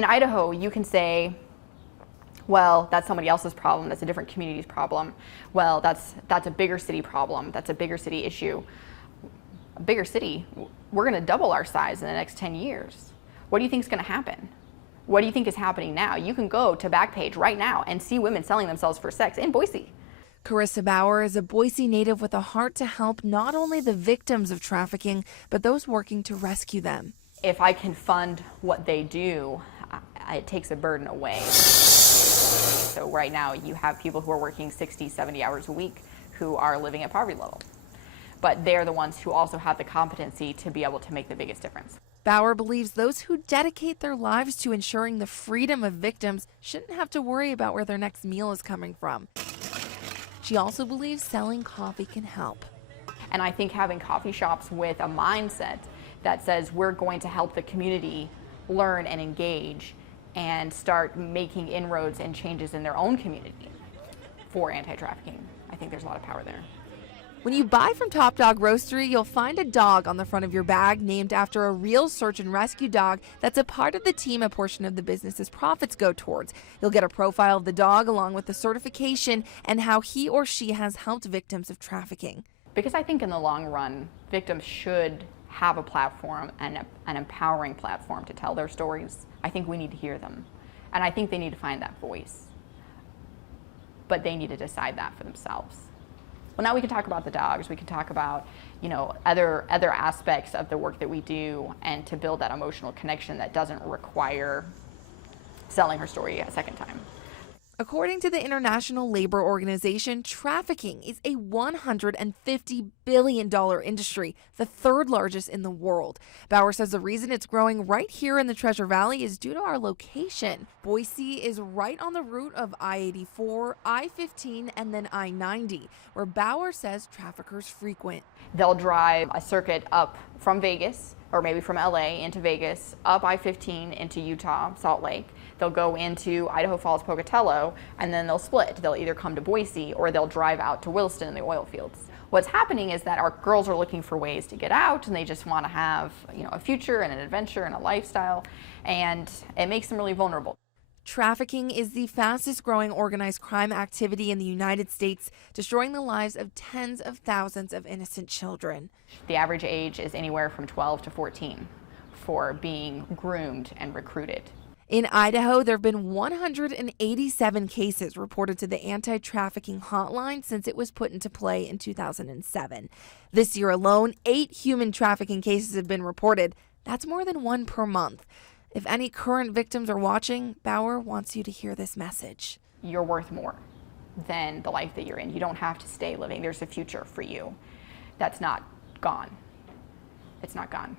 In Idaho, you can say, well, that's somebody else's problem, that's a different community's problem. Well, that's a bigger city problem, that's a bigger city issue. A bigger city, we're gonna double our size in the next 10 years. What do you think is gonna happen? What do you think is happening now? You can go to Backpage right now and see women selling themselves for sex in Boise. Carissa Bauer is a Boise native with a heart to help not only the victims of trafficking, but those working to rescue them. If I can fund what they do, it takes a burden away. So right now you have people who are working 60, 70 hours a week who are living at poverty level. But they're the ones who also have the competency to be able to make the biggest difference. Bauer believes those who dedicate their lives to ensuring the freedom of victims shouldn't have to worry about where their next meal is coming from. She also believes selling coffee can help. And I think having coffee shops with a mindset that says we're going to help the community learn and engage and start making inroads and changes in their own community for anti-trafficking. I think there's a lot of power there. When you buy from Top Dog Roastery, you'll find a dog on the front of your bag named after a real search and rescue dog that's a part of the team a portion of the business's profits go towards. You'll get a profile of the dog along with the certification and how he or she has helped victims of trafficking. Because I think in the long run, victims should have a platform and an empowering platform to tell their stories. I think we need to hear them. And I think they need to find that voice. But they need to decide that for themselves. Well, now we can talk about the dogs. We can talk about, other aspects of the work that we do, and to build that emotional connection that doesn't require selling her story a second time. According to the International Labor Organization, trafficking is a $150 billion industry, the third largest in the world. Bauer says the reason it's growing right here in the Treasure Valley is due to our location. Boise is right on the route of I-84, I-15, and then I-90, where Bauer says traffickers frequent. They'll drive a circuit up from Vegas, or maybe from LA into Vegas, up I-15 into Utah, Salt Lake. They'll go into Idaho Falls, Pocatello, and then they'll split. They'll either come to Boise or they'll drive out to Williston in the oil fields. What's happening is that our girls are looking for ways to get out, and they just want to have, a future and an adventure and a lifestyle, and it makes them really vulnerable. Trafficking is the fastest growing organized crime activity in the United States, destroying the lives of tens of thousands of innocent children. The average age is anywhere from 12 to 14 for being groomed and recruited. In Idaho, there have been 187 cases reported to the anti-trafficking hotline since it was put into play in 2007. This year alone, 8 human trafficking cases have been reported. That's more than 1 per month. If any current victims are watching, Bauer wants you to hear this message. You're worth more than the life that you're in. You don't have to stay living. There's a future for you that's not gone. It's not gone.